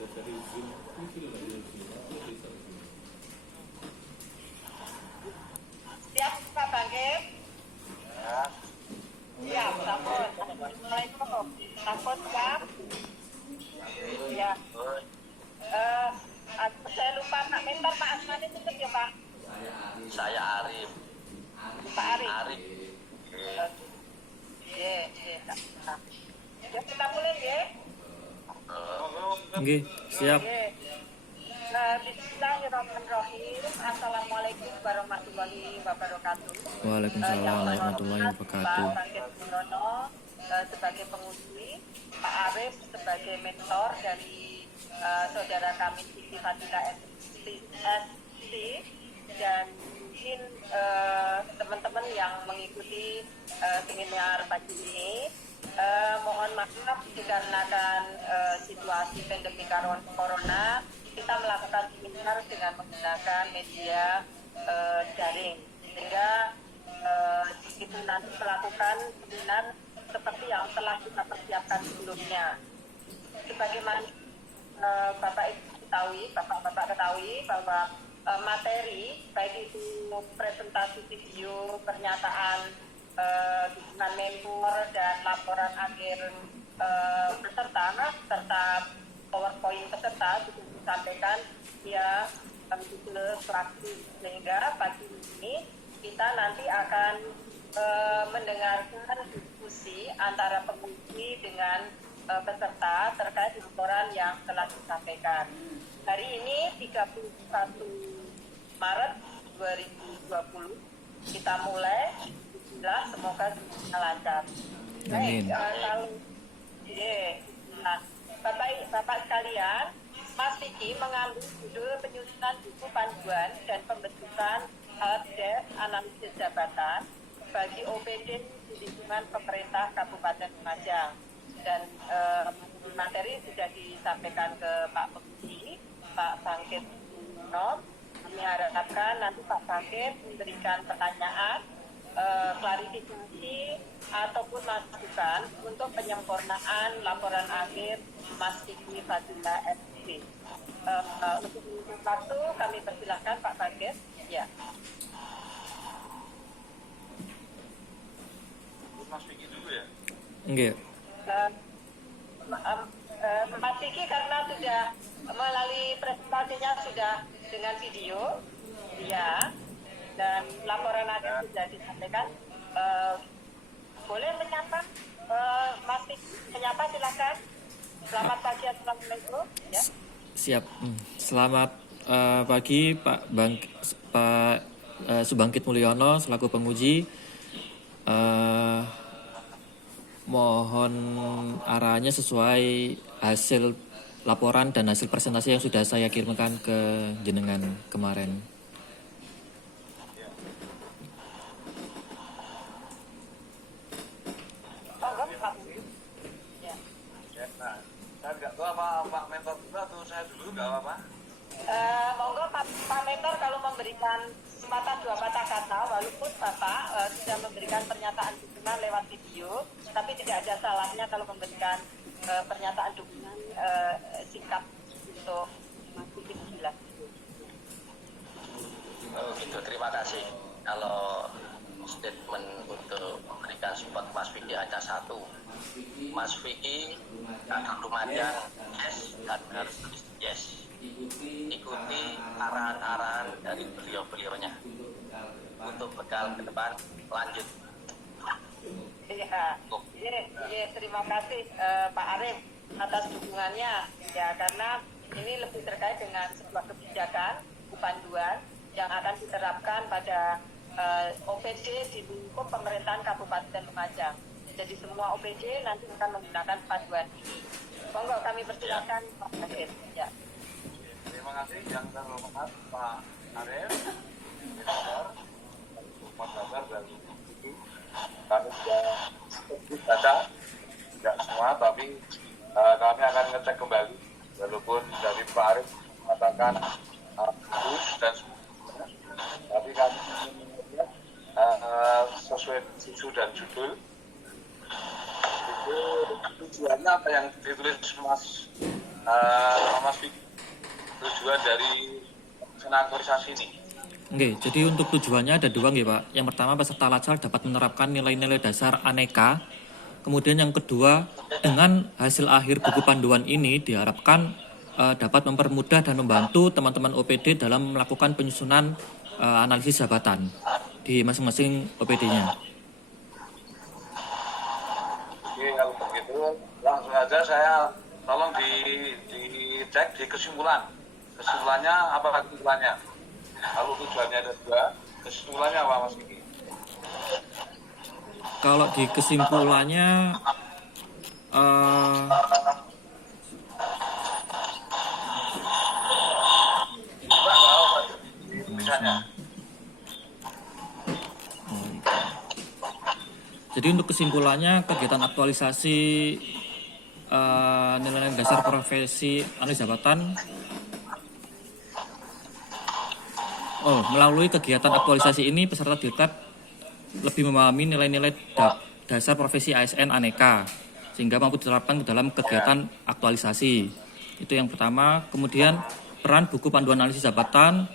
Siap Pak Bangkit? Siap, takut. Assalamualaikum. Takut siap? Ya. Saya lupa Pak Mentor, Pak Asmani tutup ya Pak? Saya Arif. Pak Arif? Arif. Ya, kita mulai ya? Oke, siap. Bismillahirrahmanirrahim. Assalamualaikum warahmatullahi wabarakatuh. Waalaikumsalam warahmatullahi wabarakatuh. Pak Bangkit Murono sebagai penguji, Pak Arif sebagai mentor dari saudara kami Siti Fadila SC, dan mungkin teman-teman yang mengikuti seminar pagi ini. Mohon maaf dikarenakan situasi pandemi corona, kita melakukan seminar dengan menggunakan media daring, sehingga kita nanti melakukan seminar seperti yang telah kita persiapkan sebelumnya. Sebagaimana Bapak ketahui bahwa materi baik itu presentasi video, pernyataan dukungan member dan laporan akhir peserta serta PowerPoint peserta juga disampaikan via fraksi, sehingga pagi ini kita nanti akan mendengarkan diskusi antara penguji dengan peserta terkait laporan yang telah disampaikan. Hari ini 31 Maret 2020 kita mulai. Semoga lancar. Amin. Bapak sekalian, Mas Vicky mengambil judul penyusunan buku panduan dan pembentukan helpdesk analisis jabatan bagi OPD di lingkungan pemerintah Kabupaten Lumajang, dan materi sudah disampaikan ke Pak Penguji, Pak Bangkit Murono. Kami harapkan nanti Pak Bangkit memberikan pertanyaan, klarifikasi ataupun masukan untuk penyempurnaan laporan akhir Mas Vicky Fadila SC. Untuk waktu kami persilakan Pak Bangkit. Ya. Mas Vicky dulu ya? Enggak. Mas Vicky karena sudah melalui presentasinya sudah dengan video, ya, dan laporan akhir sudah disampaikan. Boleh menyapa, Mas Vicky, menyapa silakan. Selamat pagi, assalamualaikum. Ya. Siap. Selamat pagi Pak Subangkit Mulyono selaku penguji. Mohon arahannya sesuai hasil laporan dan hasil presentasi yang sudah saya kirimkan ke jenengan kemarin. Saya nggak tahu apa Pak Mentor dulu atau saya dulu, nggak apa-apa. Monggo Pak Mentor kalau memberikan sepatah dua patah kata, walaupun Bapak sudah memberikan pernyataan dukungan lewat video, tapi tidak ada salahnya kalau memberikan pernyataan dukungan sikap untuk Mas Vicky Fadila. Oh gitu, terima kasih. Kalau statement untuk memberikan support Mas Vicky hanya satu. Mas Vicky akan Lumajang, yes, dan harus yes. Ikuti arahan-arahan dari beliau-beliaunya untuk bekal ke depan lanjut. Ya, terima kasih Pak Arif atas dukungannya, ya, karena ini lebih terkait dengan sebuah kebijakan panduan yang akan diterapkan pada OPD di lingkup pemerintahan Kabupaten Lumajang. Jadi semua OPD nanti akan menggunakan panduan ini. Monggo kami persilakan Pak Bangkit. Ya. Terima kasih yang terhormat Pak Arif, Sabar dan itu kami sudah baca tidak semua, tapi kami akan ngecek kembali walaupun dari Pak Arif mengatakan bagus dan tapi kami sesuai isu dan judul itu tujuannya apa yang ditulis Mas Mas Vicky, tujuan dari aktualisasi ini? Oke, jadi untuk tujuannya ada dua nggih Pak. Yang pertama peserta Latsar dapat menerapkan nilai-nilai dasar aneka. Kemudian yang kedua, dengan hasil akhir buku panduan ini diharapkan dapat mempermudah dan membantu teman-teman OPD dalam melakukan penyusunan analisis jabatan di masing-masing OPD-nya. Oke, kalau begitu langsung aja saya tolong dicek di kesimpulan. Kesimpulannya apa kesimpulannya? Kalau tujuannya ada dua, kesimpulannya apa Mas Vicky? Kalau di kesimpulannya Misalnya. jadi untuk kesimpulannya kegiatan aktualisasi nilai-nilai dasar profesi analis jabatan melalui kegiatan aktualisasi ini peserta dapat lebih memahami nilai-nilai dasar profesi ASN aneka sehingga mampu diterapkan ke dalam kegiatan aktualisasi. Itu yang pertama. Kemudian peran buku panduan analisis jabatan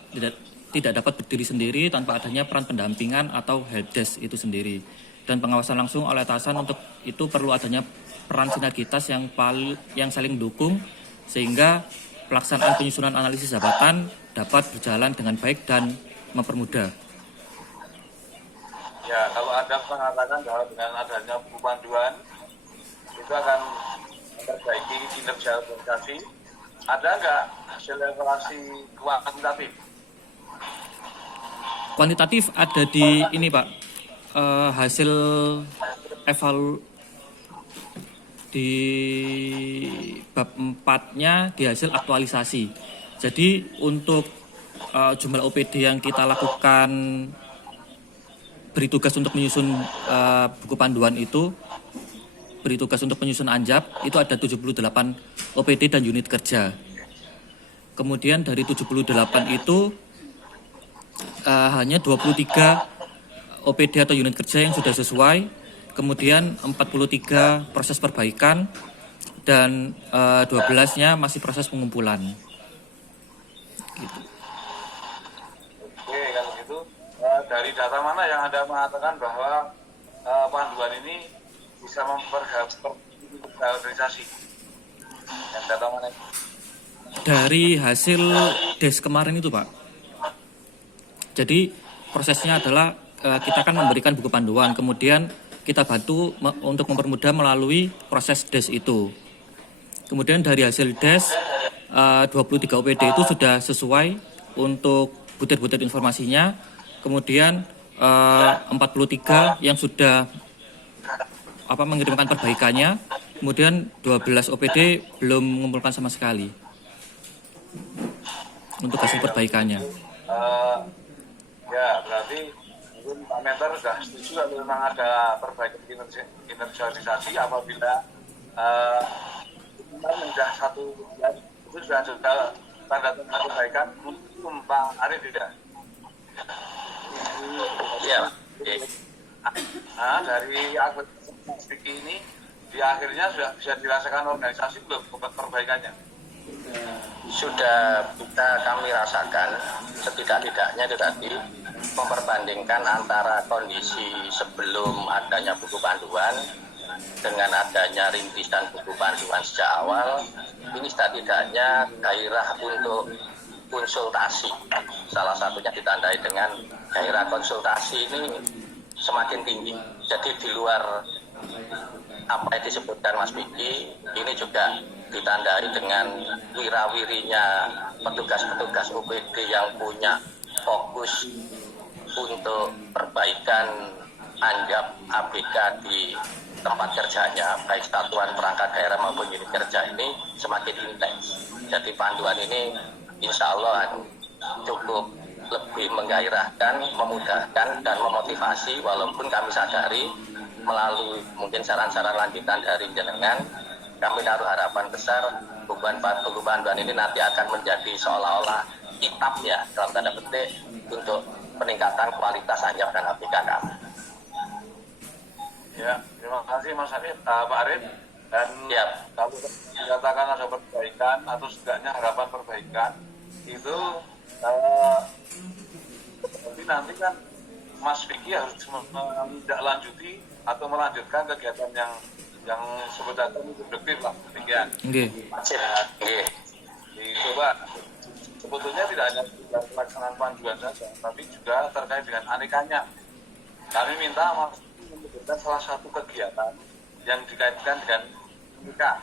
tidak dapat berdiri sendiri tanpa adanya peran pendampingan atau helpdesk itu sendiri. Dan pengawasan langsung oleh atasan untuk itu perlu adanya peran sinergitas yang saling mendukung sehingga pelaksanaan penyusunan analisis jabatan dapat berjalan dengan baik dan mempermudah. Ya, kalau Anda mengatakan bahwa dengan adanya buku panduan itu akan memperbaiki kinerja organisasi, ada nggak hasil evaluasi kuantitatif? Kuantitatif ada di ini Pak, hasil di bab 4-nya di hasil aktualisasi. Jadi untuk jumlah OPD yang kita lakukan beri tugas untuk menyusun buku panduan itu, beri tugas untuk menyusun anjap, itu ada 78 OPD dan unit kerja. Kemudian dari 78 itu hanya 23 OPD atau unit kerja yang sudah sesuai, kemudian 43 proses perbaikan, dan 12-nya masih proses pengumpulan. Gitu. Oke, kalau gitu dari data mana yang Anda mengatakan bahwa panduan ini bisa memperbaiki organisasi? Yang data mana? Dari hasil DES kemarin itu Pak. Jadi prosesnya adalah kita akan memberikan buku panduan, kemudian kita bantu untuk mempermudah melalui proses DES itu. Kemudian dari hasil DES 23 OPD itu sudah sesuai untuk butir-butir informasinya. Kemudian 43 yang sudah mengirimkan perbaikannya. Kemudian 12 OPD belum mengumpulkan sama sekali untuk hasil perbaikannya. Ya, berarti mungkin Pak Mentor sudah setuju kalau memang ada perbaikan kinerja organisasi apabila sudah satu bulan itu sudah tanda-tanda perbaikan untuk Pak Arif tidak? Iya. Nah, dari aktivitas ini di akhirnya sudah bisa dirasakan organisasi belum perbaikannya? Sudah kami rasakan setidak-tidaknya itu tadi memperbandingkan antara kondisi sebelum adanya buku panduan dengan adanya rintisan buku panduan sejak awal. Ini setidak-tidaknya gairah untuk konsultasi, salah satunya ditandai dengan gairah konsultasi ini semakin tinggi. Jadi di luar apa yang disebutkan Mas Vicky, ini juga ditandai dengan wirawirinya petugas-petugas OPD yang punya fokus untuk perbaikan anjap ABK di tempat kerjanya, baik satuan perangkat daerah maupun unit kerja ini semakin intens. Jadi panduan ini insya Allah cukup lebih menggairahkan, memudahkan, dan memotivasi, walaupun kami sadari melalui mungkin saran-saran lanjutan dari jenengan, kami naruh harapan besar buku panduan ini nanti akan menjadi seolah-olah kitab ya, dalam tanda petik, untuk peningkatan kualitas anjap dan ABK kami. Ya, terima kasih Mas Arif, Pak Arif. Dan Siap. kalau dikatakan ada perbaikan atau setidaknya harapan perbaikan itu nanti kan Mas Vicky harus menindaklanjuti atau melanjutkan kegiatan yang sebenarnya produktif lah demikian. Nggih. Masih. Nggih. Coba sebetulnya tidak hanya pelaksanaan panduan saja, tapi juga terkait dengan anekanya. Kami minta Mas menyebutkan salah satu kegiatan yang dikaitkan dengan nikah.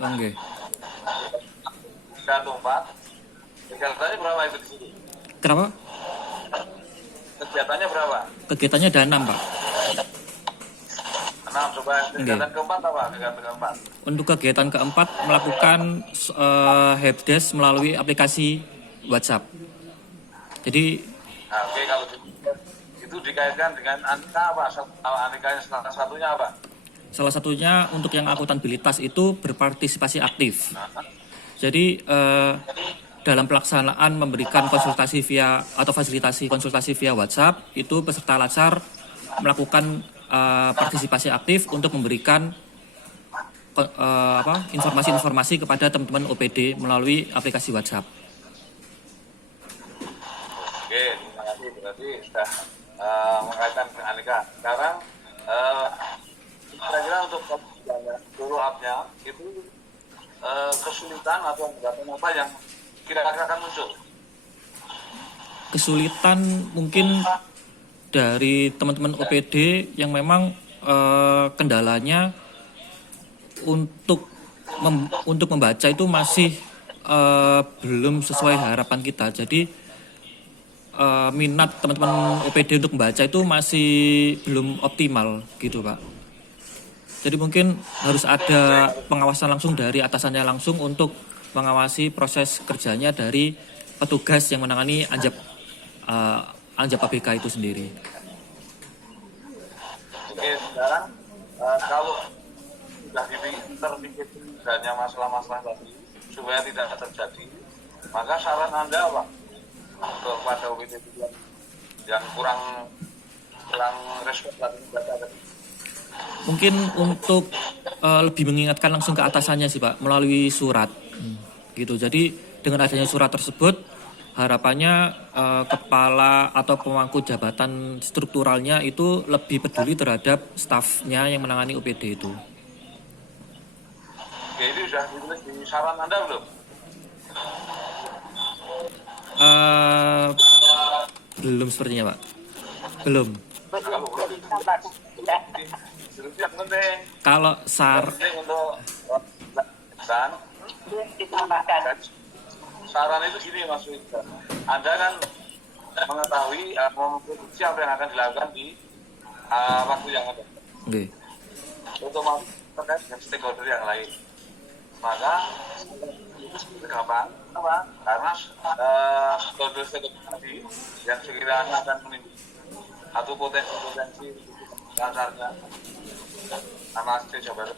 Nggih. Nikah tempat. Kegiatannya berapa itu di situ? Kenapa? Kegiatannya berapa? Kegiatannya ada 6, Pak. 6. Coba kegiatan keempat apa? Kegiatan keempat. Untuk kegiatan keempat melakukan helpdesk melalui aplikasi WhatsApp. Jadi Nah, oke, kalau itu dikaitkan dengan aneka apa? Anekanya salah satunya apa? salah satunya untuk yang akuntabilitas itu berpartisipasi aktif. Nah, Jadi dalam pelaksanaan memberikan konsultasi via atau fasilitasi konsultasi via WhatsApp itu peserta latsar melakukan partisipasi aktif untuk memberikan informasi-informasi kepada teman-teman OPD melalui aplikasi WhatsApp. oke, terima kasih. Berarti sudah mengaitkan dengan aneka. Sekarang kira-kira untuk follow up-nya itu kesulitan atau hambatan apa yang kira-kira akan muncul? Kesulitan mungkin dari teman-teman OPD yang memang kendalanya untuk membaca itu masih belum sesuai harapan kita. Jadi minat teman-teman OPD untuk membaca itu masih belum optimal gitu, Pak. Jadi mungkin harus ada pengawasan langsung dari atasannya langsung untuk mengawasi proses kerjanya dari petugas yang menangani Anjap ABK itu sendiri. Oke, sekarang kalau sudah terpikir adanya masalah-masalah tadi supaya tidak terjadi, maka saran Anda apa untuk pada OPD yang kurang respon dari data tadi? Mungkin untuk lebih mengingatkan langsung ke atasannya sih, Pak, melalui surat. Gitu. Jadi dengan adanya surat tersebut harapannya kepala atau pemangku jabatan strukturalnya itu lebih peduli terhadap stafnya yang menangani OPD itu. Oke, ini sudah ditulis di saran Anda belum? Belum sepertinya, Pak. Belum. Itu yang penting. Kalau Penting untuk ditambahkan. saran itu gini Mas Wida. Anda kan mengetahui memproduksi apa yang akan dilakukan di waktu yang ada. Oke. Untuk terkait dengan stakeholder yang lain. Maka itu seperti gampang, apa? Karena stakeholder tadi yang sekiranya akan menimbulkan atau potensi dasarnya analisis jabatan.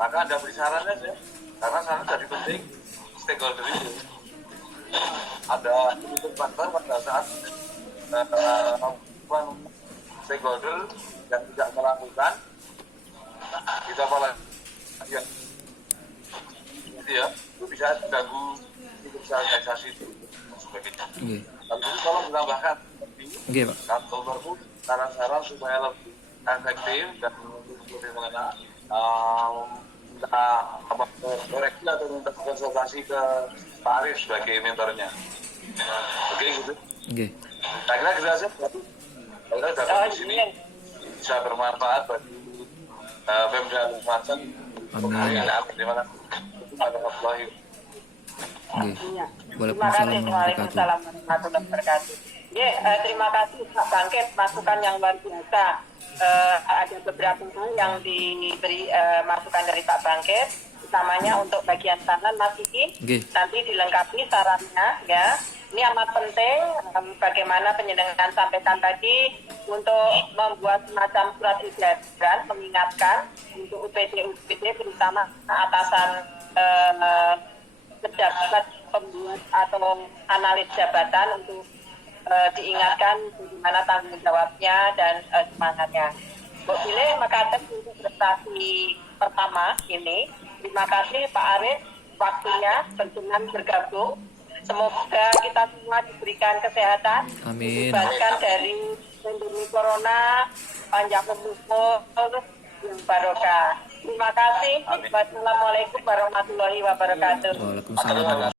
Maka Anda beri saran saja, karena saran jadi penting stakeholder itu. Ada titik faktor pada saat stakeholder yang tidak melakukan itu apalagi yang ya itu bisa mengganggu organisasi itu sebagainya. Oke. Lalu itu tolong ditambahkan Oke, Pak. kantor saran-saran supaya lebih efektif dan lebih mengenal minta koreksi atau minta konsultasi ke Pak Arif sebagai mentornya. Oke gitu. Oke. Saya kira kita saja berarti kalau datang di sini bisa bermanfaat bagi Pemda Lumajang. Amin. Terima kasih. Warahmatullahi Oke. Terima kasih. Waalaikumsalam warahmatullahi wabarakatuh. Waalaikumsalam warahmatullahi wabarakatuh. Terima kasih Pak Bangkit, masukan yang luar biasa. Ada beberapa hal yang diberi masukan dari Pak Bangkit, utamanya untuk bagian saran Mas Kiki. Oke. Nanti dilengkapi sarannya, ya. Ini amat penting bagaimana penyelenggara sampaikan tadi untuk membuat semacam surat edaran mengingatkan untuk UPD terutama atasan pejabat pembuat atau analis jabatan untuk diingatkan bagaimana tanggung jawabnya dan semangatnya. Mbok pilih makaten untuk prestasi pertama ini. Terima kasih Pak Arief waktunya dengan bergabung. Semoga kita semua diberikan kesehatan, Amin. dibebaskan dari pandemi corona, panjang umur, yang barokah. Terima kasih. Wassalamualaikum warahmatullahi wabarakatuh. Waalaikumsalam.